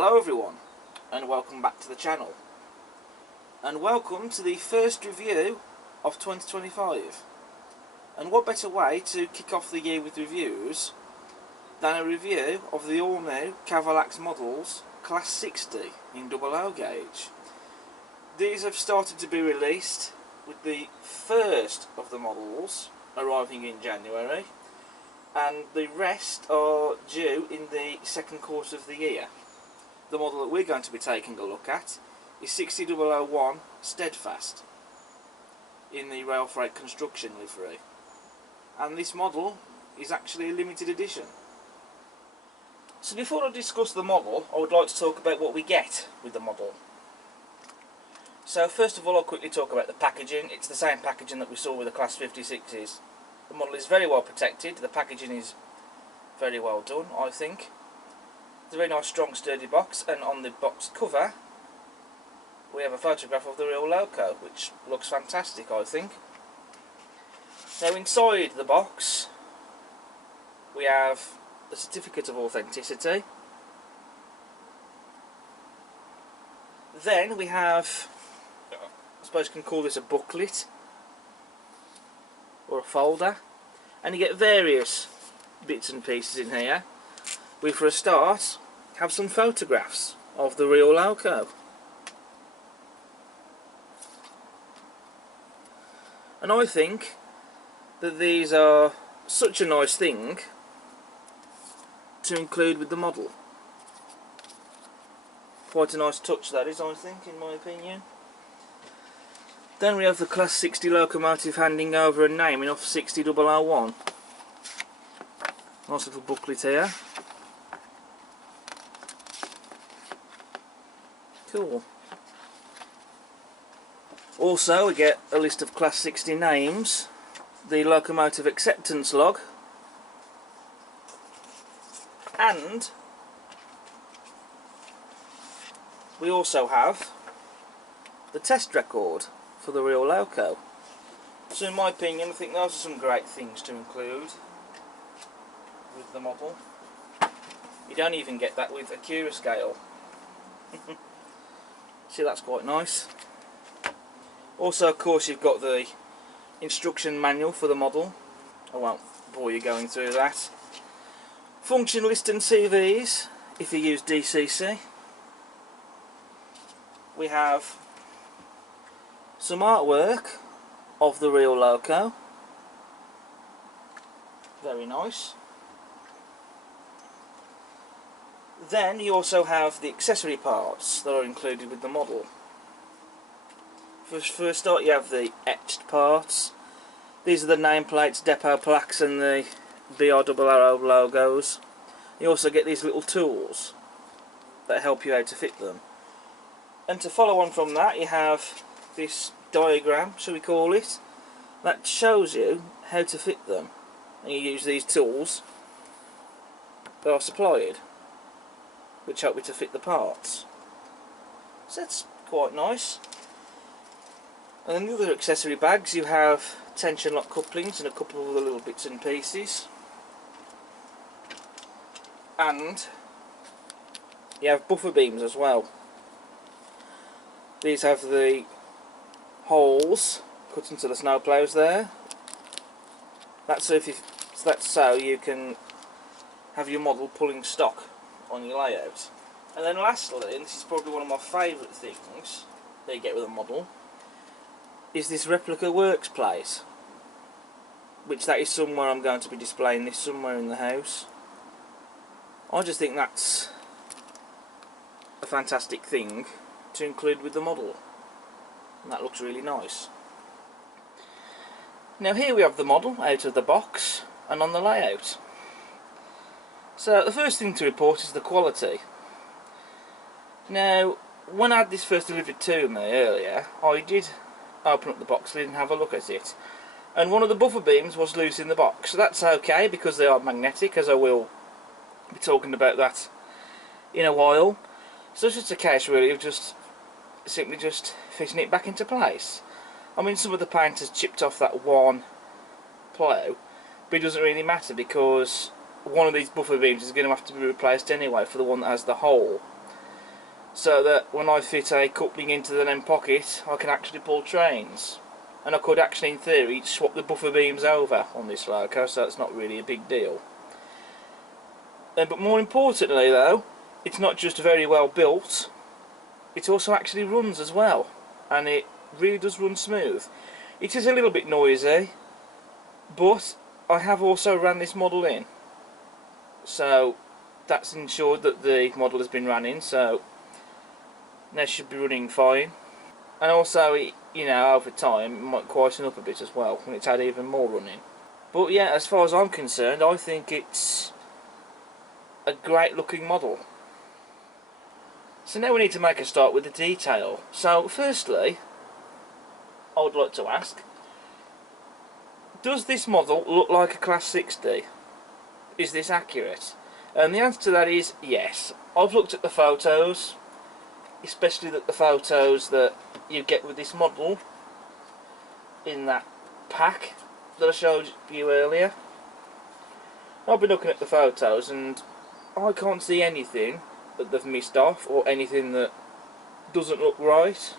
Hello everyone, and welcome back to the channel, and welcome to the first review of 2025. And what better way to kick off the year with reviews than a review of the all new Cavalex Models Class 60 in 00 gauge. These have started to be released, with the first of the models arriving in January, and the rest are due in the second quarter of the year. The model that we're going to be taking a look at is 60001 Steadfast in the Railfreight Construction livery, and this model is actually a limited edition. So before I discuss the model, I would like to talk about what we get with the model. So first of all, I'll quickly talk about the packaging. It's the same packaging that we saw with the Class 56s. The model is very well protected, the packaging is very well done, I think. It's a very nice, strong, sturdy box, and on the box cover we have a photograph of the real loco, which looks fantastic, I think. Now inside the box we have a certificate of authenticity. Then we have, I suppose you can call this a booklet or a folder, and you get various bits and pieces in here. We, for a start, have some photographs of the real loco. And I think that these are such a nice thing to include with the model. Quite a nice touch that is, I think, in my opinion. Then we have the Class 60 locomotive handing over and naming off 60001. Nice little booklet here. Cool. Also we get a list of Class 60 names, the locomotive acceptance log, and we also have the test record for the real loco. So in my opinion, I think those are some great things to include with the model. You don't even get that with a Cura scale. See, that's quite nice. Also, of course, you've got the instruction manual for the model. I won't bore you going through that. Function list and CVs if you use DCC. We have some artwork of the real loco. Very nice. Then you also have the accessory parts that are included with the model. For a start, you have the etched parts. These are the nameplates, depot plaques, and the BRRO logos. You also get these little tools that help you how to fit them. And to follow on from that, you have this diagram, shall we call it, that shows you how to fit them. And you use these tools that are supplied, which help you to fit the parts. So that's quite nice. And in the other accessory bags you have tension lock couplings and a couple of other little bits and pieces. And you have buffer beams as well. These have the holes cut into the snowplows there. That's so you can have your model pulling stock on your layout. And then lastly, and this is probably one of my favourite things that you get with a model, is this replica works plate, which that is somewhere I'm going to be displaying this somewhere in the house. I just think that's a fantastic thing to include with the model, and that looks really nice. Now here we have the model out of the box and on the layout. So the first thing to report is the quality. Now when I had this first delivered to me earlier, I did open up the box lid and have a look at it, and one of the buffer beams was loose in the box. So that's okay because they are magnetic, as I will be talking about that in a while. So it's just a case really of simply just fitting it back into place. I mean, some of the paint has chipped off that one plough, but it doesn't really matter because one of these buffer beams is going to have to be replaced anyway for the one that has the hole. so that when I fit a coupling into the end pocket I can actually pull trains. And I could actually in theory swap the buffer beams over on this loco, so it's not really a big deal. But more importantly though, it's not just very well built, it also actually runs as well, and it really does run smooth. It is a little bit noisy, but I have also ran this model in, so that's ensured that the model has been ran in, so now it should be running fine. And also, you know, over time it might quieten up a bit as well when it's had even more running. But yeah, as far as I'm concerned, I think it's a great looking model. So now we need to make a start with the detail. So firstly, I would like to ask, does this model look like a Class 60? Is this accurate? And the answer to that is yes. I've looked at the photos, especially the photos that you get with this model in that pack that I showed you earlier. I've been looking at the photos and I can't see anything that they've missed off or anything that doesn't look right.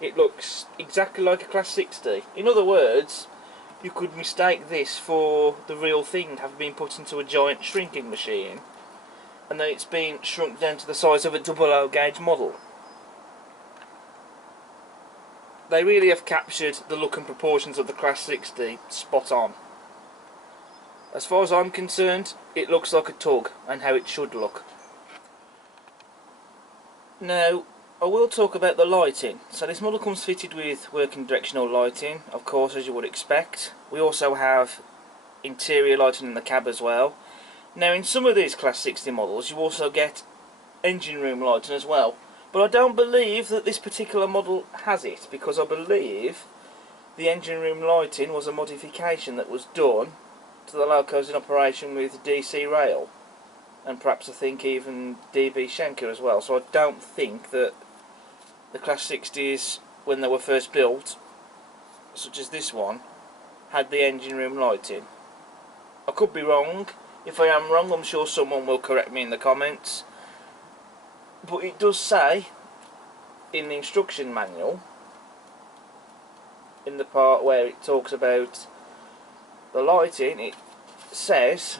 It looks exactly like a Class 60. In other words, you could mistake this for the real thing having been put into a giant shrinking machine, and then it's been shrunk down to the size of a 00 gauge model. They really have captured the look and proportions of the Class 60 spot on. As far as I'm concerned, it looks like a tug, and how it should look. Now, I will talk about the lighting. So this model comes fitted with working directional lighting, of course, as you would expect. We also have interior lighting in the cab as well. Now in some of these Class 60 models you also get engine room lighting as well, but I don't believe that this particular model has it, because I believe the engine room lighting was a modification that was done to the locos in operation with DC Rail, and perhaps I think even DB Schenker as well. So I don't think that the Class 60s, when they were first built, such as this one, had the engine room lighting. I could be wrong. If I am wrong, I'm sure someone will correct me in the comments. But it does say in the instruction manual, in the part where it talks about the lighting, it says,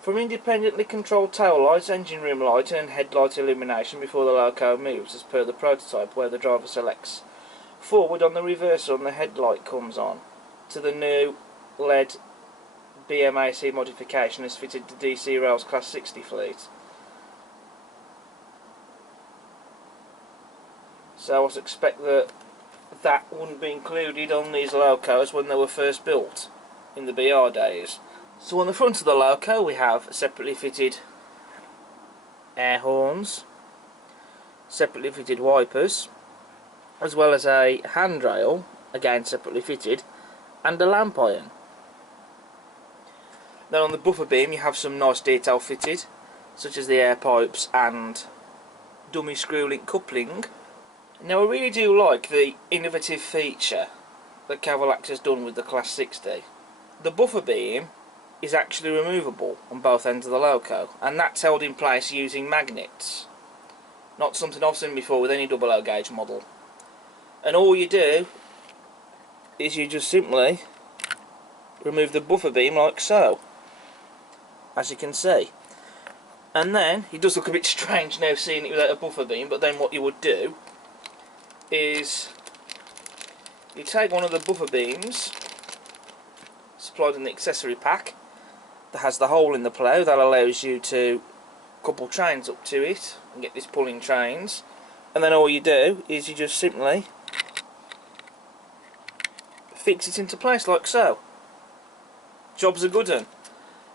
from independently controlled tail lights, engine room lighting and headlight illumination before the loco moves, as per the prototype, where the driver selects forward on the reverser and the headlight comes on, to the new LED BMAC modification as fitted to DC Rail's Class 60 fleet. So I expect that that wouldn't be included on these locos when they were first built in the BR days. So on the front of the loco we have separately fitted air horns, separately fitted wipers, as well as a handrail, again separately fitted, and a lamp iron. Then on the buffer beam you have some nice detail fitted, such as the air pipes and dummy screw link coupling. Now I really do like the innovative feature that Cavalex has done with the Class 60. The buffer beam is actually removable on both ends of the loco, and that's held in place using magnets. Not something I've seen before with any 00 gauge model. And all you do is you just simply remove the buffer beam like so, as you can see. And then, it does look a bit strange now seeing it without a buffer beam, but then what you would do is you take one of the buffer beams supplied in the accessory pack that has the hole in the plough that allows you to couple trains up to it and get this pulling trains, and then all you do is you just simply fix it into place like so. Job's a good one.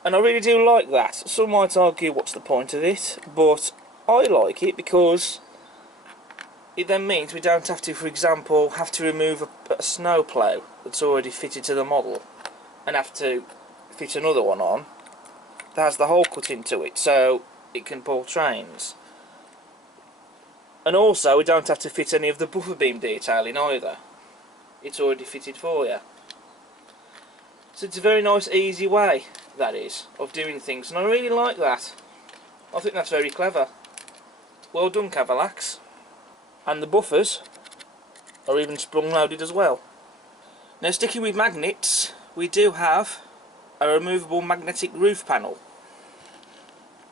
And I really do like that. Some might argue what's the point of it, but I like it because it then means we don't have to, for example, have to remove a snow plough that's already fitted to the model and have to fit another one on that has the hole cut into it so it can pull trains. And also we don't have to fit any of the buffer beam detailing either. It's already fitted for you. So it's a very nice easy way, that is, of doing things, and I really like that. I think that's very clever. Well done, Cavalex. And the buffers are even sprung loaded as well. Now, sticking with magnets, we do have a removable magnetic roof panel,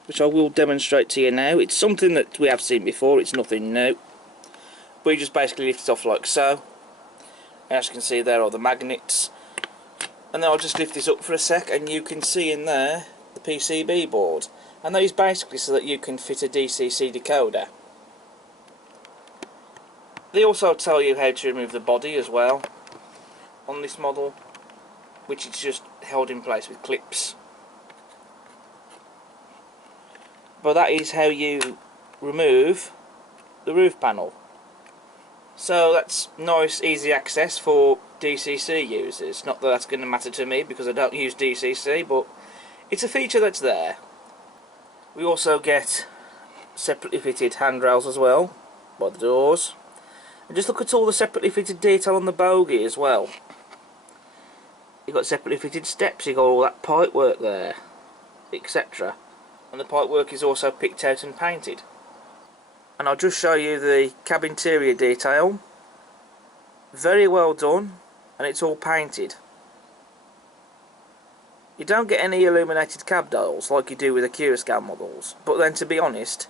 which I will demonstrate to you now. It's something that we have seen before, it's nothing new. But you just basically lift it off like so. And as you can see, there are the magnets. And then I'll just lift this up for a sec, and you can see in there the PCB board. And that is basically so that you can fit a DCC decoder. They also tell you how to remove the body as well on this model, which is just held in place with clips. But that is how you remove the roof panel. So that's nice, easy access for DCC users. Not that that's going to matter to me because I don't use DCC, but it's a feature that's there. We also get separately fitted handrails as well by the doors. And just look at all the separately fitted detail on the bogie as well. You've got separately fitted steps, you've got all that pipe work there, etc. And the pipe work is also picked out and painted. And I'll just show you the cab interior detail. Very well done, and it's all painted. You don't get any illuminated cab dials like you do with the Curascan models, but then to be honest,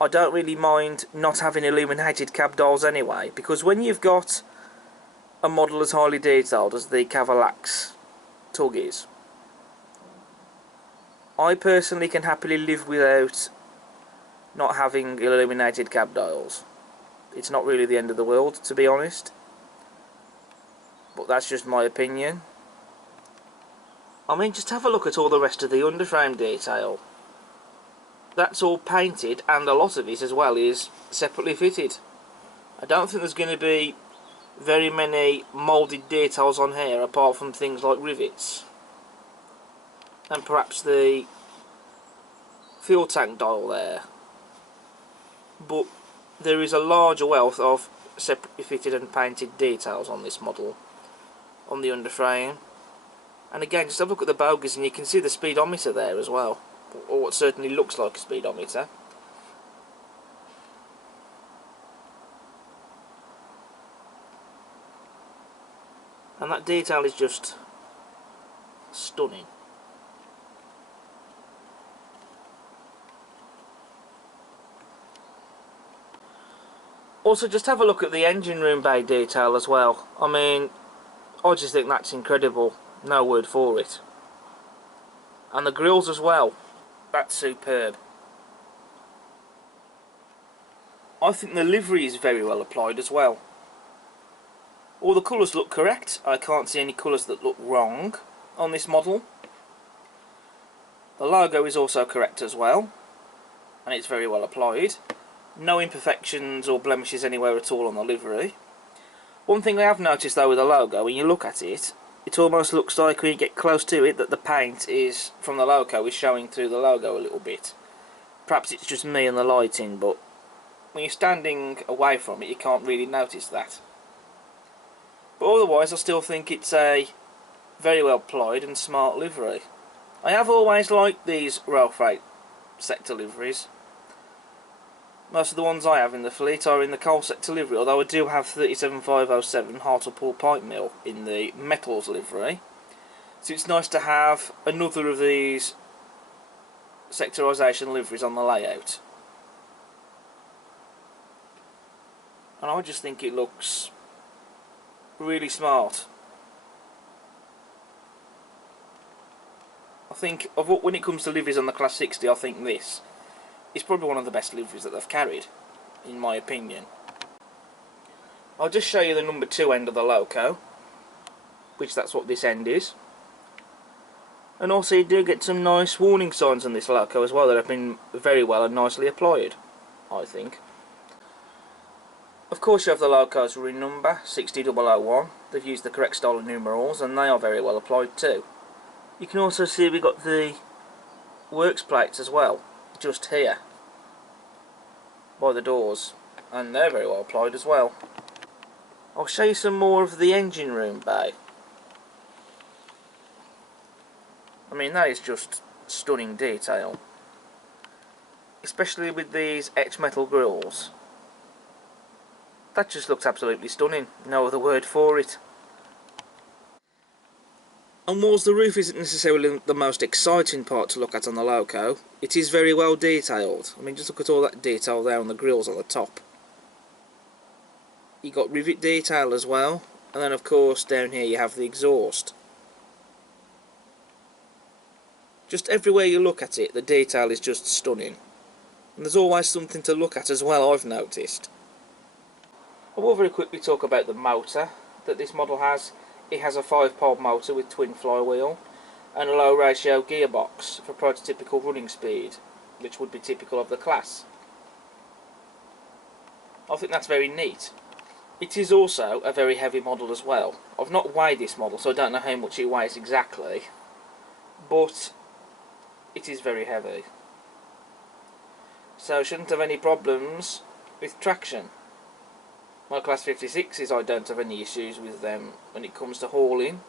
I don't really mind not having illuminated cab dials anyway, because when you've got a model as highly detailed as the Cavalex tug is, I personally can happily live without not having illuminated cab dials. It's not really the end of the world, to be honest, but that's just my opinion. I mean, just have a look at all the rest of the underframe detail. That's all painted, and a lot of it as well is separately fitted. I don't think there's going to be very many moulded details on here apart from things like rivets and perhaps the fuel tank dial there, but there is a larger wealth of separately fitted and painted details on this model, on the underframe. And again, just have a look at the bogies and you can see the speedometer there as well, or what certainly looks like a speedometer. And that detail is just stunning. Also, just have a look at the engine room bay detail as well. I mean, I just think that's incredible. No word for it. And the grills as well. That's superb. I think the livery is very well applied as well. All the colours look correct. I can't see any colours that look wrong on this model. The logo is also correct as well, and it's very well applied. No imperfections or blemishes anywhere at all on the livery. One thing I have noticed though with the logo, when you look at it, it almost looks like when you get close to it that the paint is from the logo is showing through the logo a little bit. Perhaps it's just me and the lighting, but when you're standing away from it you can't really notice that. But otherwise I still think it's a very well applied and smart livery. I have always liked these Railfreight sector liveries. Most of the ones I have in the fleet are in the coal sector livery, although I do have 37507 Hartlepool pipe mill in the metals livery. So it's nice to have another of these sectorisation liveries on the layout. And I just think it looks really smart. I think when it comes to liveries on the Class 60, I think this is probably one of the best liveries that they've carried, in my opinion. I'll just show you the number 2 end of the loco, which that's what this end is. And also you do get some nice warning signs on this loco as well that have been very well and nicely applied, I think. Of course you have the loco's ring number, 60001. They've used the correct style of numerals and they are very well applied too. You can also see we've got the works plates as well, just here by the doors, and they're very well applied as well. I'll show you some more of the engine room bay. I mean, that is just stunning detail. especially with these etched metal grills. That just looks absolutely stunning, no other word for it. And whilst the roof isn't necessarily the most exciting part to look at on the loco, it is very well detailed. I mean, just look at all that detail there on the grills on the top. You got rivet detail as well, and then of course down here you have the exhaust. Just everywhere you look at it, the detail is just stunning. And there's always something to look at as well, I've noticed. I will very quickly talk about the motor that this model has. It has a 5-pole motor with twin flywheel and a low ratio gearbox for prototypical running speed, which would be typical of the class. I think that's very neat. It is also a very heavy model as well. I've not weighed this model, so I don't know how much it weighs exactly, but it is very heavy. So shouldn't have any problems with traction. My Class 56s, I don't have any issues with them when it comes to hauling,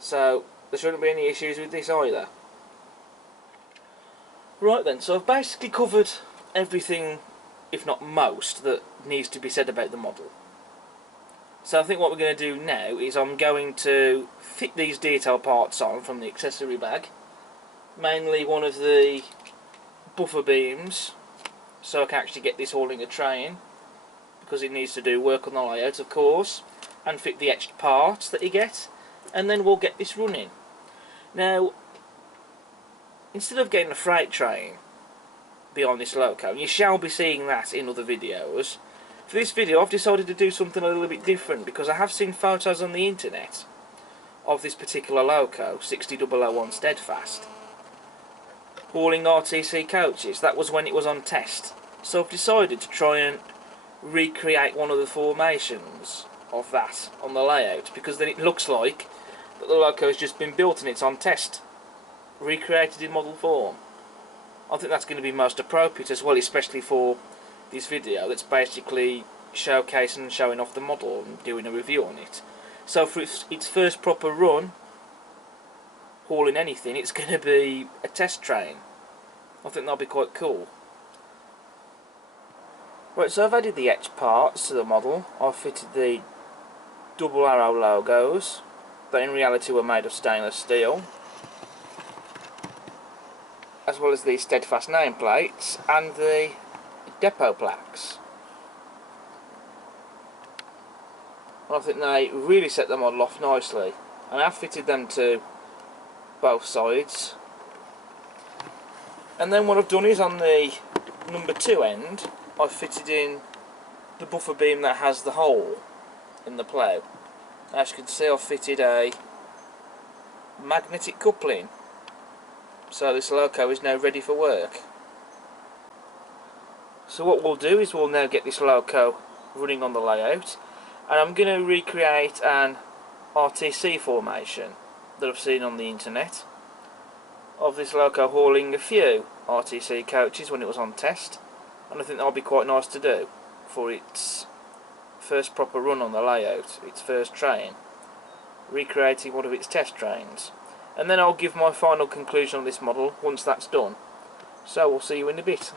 so there shouldn't be any issues with this either. Right then, so I've basically covered everything, if not most, that needs to be said about the model. So I think what we're going to do now is I'm going to fit these detail parts on from the accessory bag, mainly one of the buffer beams, so I can actually get this hauling a train, because it needs to do work on the layout of course, and fit the etched parts that you get, and then we'll get this running. Now, instead of getting a freight train beyond this loco, and you shall be seeing that in other videos, for this video I've decided to do something a little bit different, because I have seen photos on the internet of this particular loco, 60001 Steadfast, hauling RTC coaches. That was when it was on test, so I've decided to try and recreate one of the formations of that on the layout, because then it looks like that the loco has just been built and it's on test, recreated in model form. I think that's going to be most appropriate as well, especially for this video that's basically showcasing and showing off the model and doing a review on it. So for its first proper run hauling anything, it's going to be a test train. I think that'll be quite cool. Right, so I've added the etched parts to the model. I've fitted the double arrow logos that in reality were made of stainless steel, as well as the Steadfast nameplates and the depot plaques. I think they really set the model off nicely, and I've fitted them to both sides. And then what I've done is on the number 2 end I've fitted in the buffer beam that has the hole in the plough. As you can see, I've fitted a magnetic coupling, so this loco is now ready for work. So what we'll do is we'll now get this loco running on the layout, and I'm going to recreate an RTC formation that I've seen on the internet of this loco hauling a few RTC coaches when it was on test, and I think that'll be quite nice to do for its first proper run on the layout, its first train, recreating one of its test trains. And then I'll give my final conclusion on this model once that's done. So we'll see you in a bit.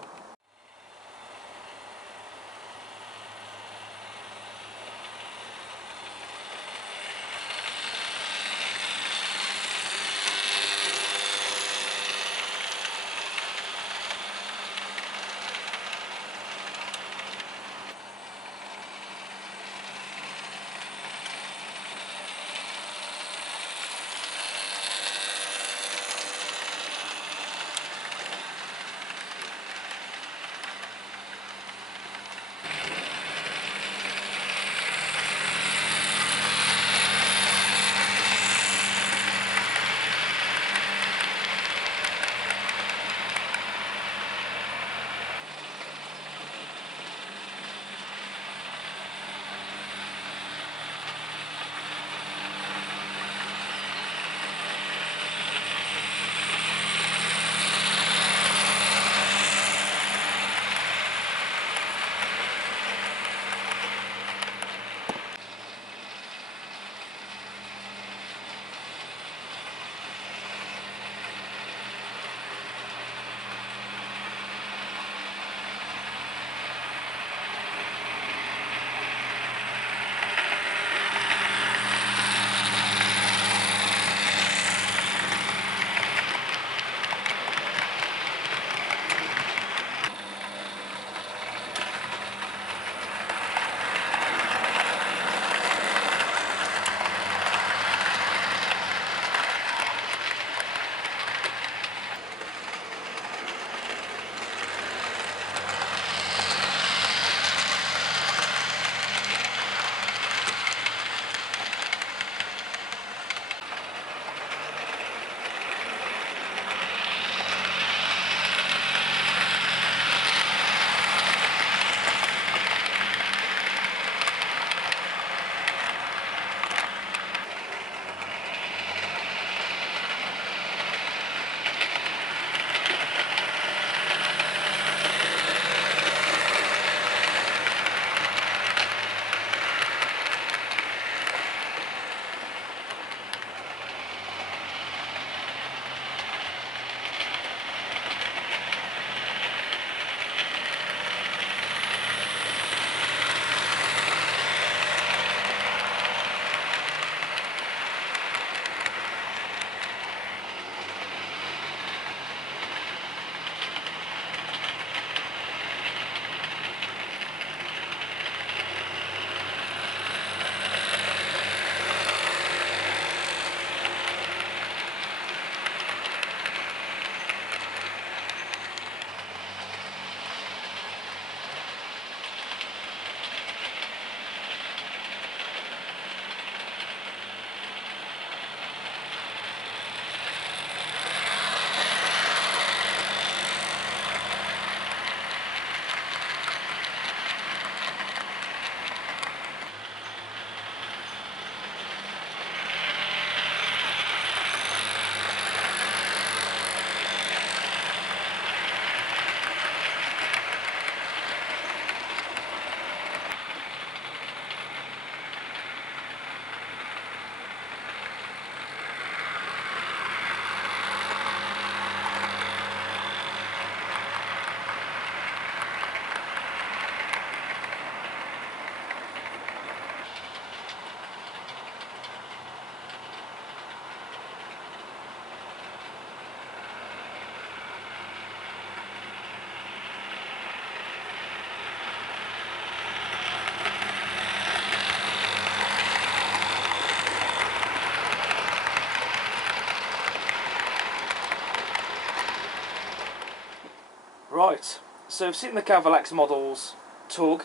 Right, so we've seen the Cavalex Models tug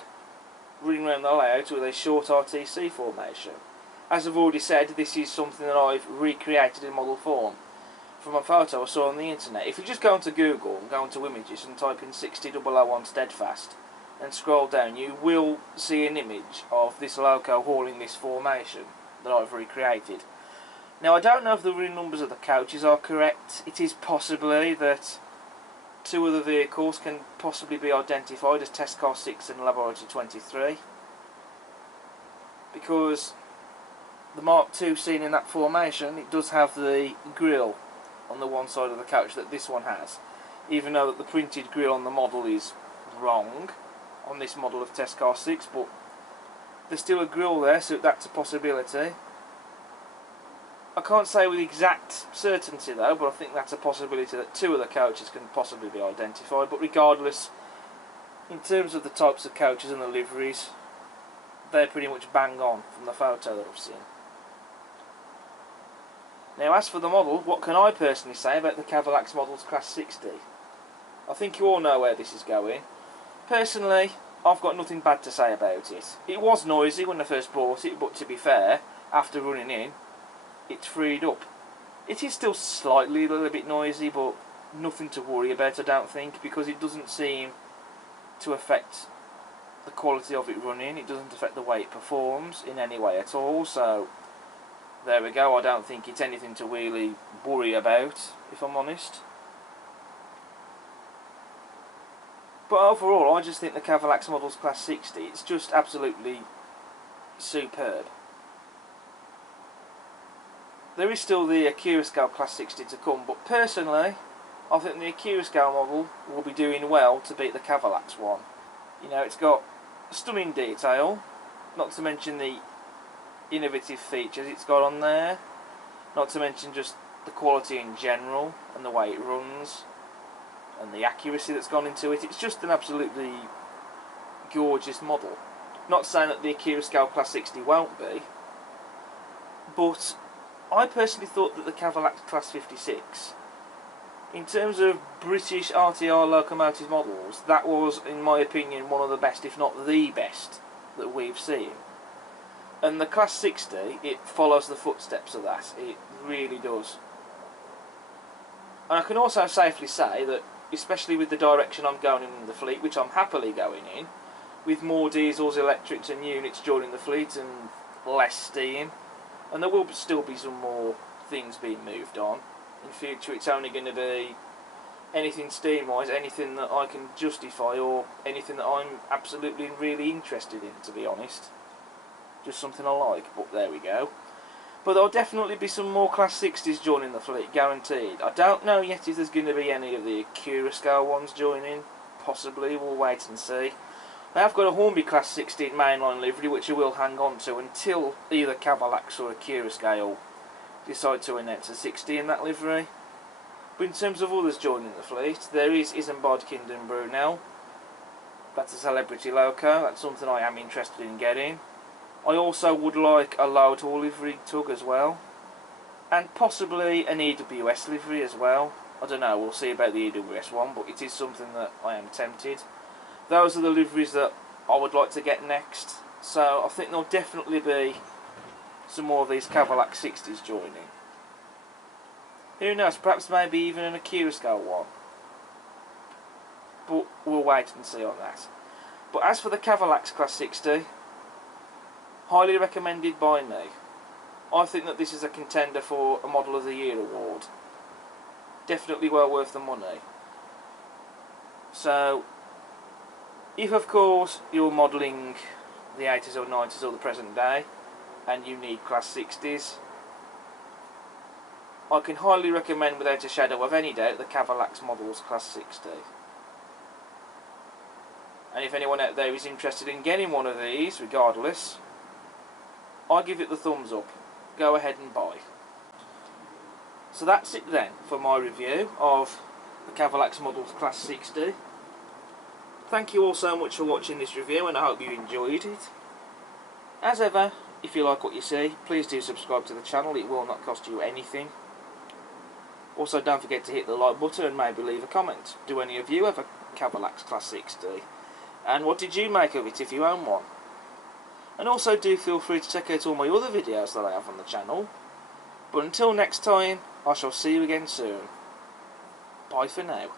running around the layout with a short RTC formation. As I've already said, this is something that I've recreated in model form from a photo I saw on the internet. If you just go onto Google and go onto images and type in 60001 Steadfast and scroll down, you will see an image of this loco hauling this formation that I've recreated. Now, I don't know if the running numbers of the coaches are correct. It is possibly that two of the vehicles can possibly be identified as Test Car 6 and Laboratory 23, because the Mark II seen in that formation, it does have the grille on the one side of the coach that this one has, even though the printed grille on the model is wrong on this model of Test Car 6, but there's still a grille there, so that's a possibility. I can't say with exact certainty though, but I think that's a possibility that two of the coaches can possibly be identified. But regardless, in terms of the types of coaches and the liveries, they're pretty much bang on from the photo that I've seen. Now, as for the model, what can I personally say about the Cavalex Models Class 60? I think you all know where this is going. Personally, I've got nothing bad to say about it. It was noisy when I first bought it, but to be fair, after running in, it's freed up. It is still slightly a little bit noisy, but nothing to worry about, I don't think, because it doesn't seem to affect the quality of it running. It doesn't affect the way it performs in any way at all, so there we go. I don't think it's anything to really worry about, if I'm honest. But overall, I just think the Cavalex Models Class 60, it's just absolutely superb. There is still the Akira Scale Class 60 to come, but personally, I think the Akira Scale model will be doing well to beat the Cavalex one. You know, it's got stunning detail, not to mention the innovative features it's got on there, not to mention just the quality in general and the way it runs and the accuracy that's gone into it. It's just an absolutely gorgeous model. Not saying that the Akira Scale Class 60 won't be, but I personally thought that the Cavalex Class 56, in terms of British RTR locomotive models, that was, in my opinion, one of the best, if not the best, that we've seen. And the Class 60, it follows the footsteps of that. It really does. And I can also safely say that, especially with the direction I'm going in the fleet, which I'm happily going in, with more diesels, electrics and units joining the fleet and less steam, and there will still be some more things being moved on. In future, it's only going to be anything steam-wise, anything that I can justify, or anything that I'm absolutely really interested in, to be honest. Just something I like, but there we go. But there'll definitely be some more Class 60s joining the fleet, guaranteed. I don't know yet if there's going to be any of the Akira Scale ones joining. Possibly, we'll wait and see. I have got a Hornby Class 60 mainline livery, which I will hang on to until either Cavalex or Akira Scale decide to announce a 60 in that livery. But in terms of others joining the fleet, there is Isambard Kingdom Brunel. That's a celebrity loco. That's something I am interested in getting. I also would like a load haul livery tug as well, and possibly an EWS livery as well. I don't know, we'll see about the EWS one, but it is something that I am tempted. Those are the liveries that I would like to get next, so I think there'll definitely be some more of these Cavalex 60s joining. Who knows, perhaps maybe even an Akira Scale one, but we'll wait and see on that. But as for the Cavalex Class 60, highly recommended by me. I think that this is a contender for a Model of the Year award. Definitely well worth the money. So, if of course you're modelling the 80s or 90s or the present day, and you need Class 60s, I can highly recommend without a shadow of any doubt the Cavalex Models Class 60. And if anyone out there is interested in getting one of these, regardless, I give it the thumbs up. Go ahead and buy. So that's it then for my review of the Cavalex Models Class 60. Thank you all so much for watching this review, and I hope you enjoyed it. As ever, if you like what you see, please do subscribe to the channel. It will not cost you anything. Also, don't forget to hit the like button and maybe leave a comment. Do any of you have a Cavalex Class 60, and what did you make of it if you own one. And also do feel free to check out all my other videos that I have on the channel. But until next time, I shall see you again soon. Bye for now.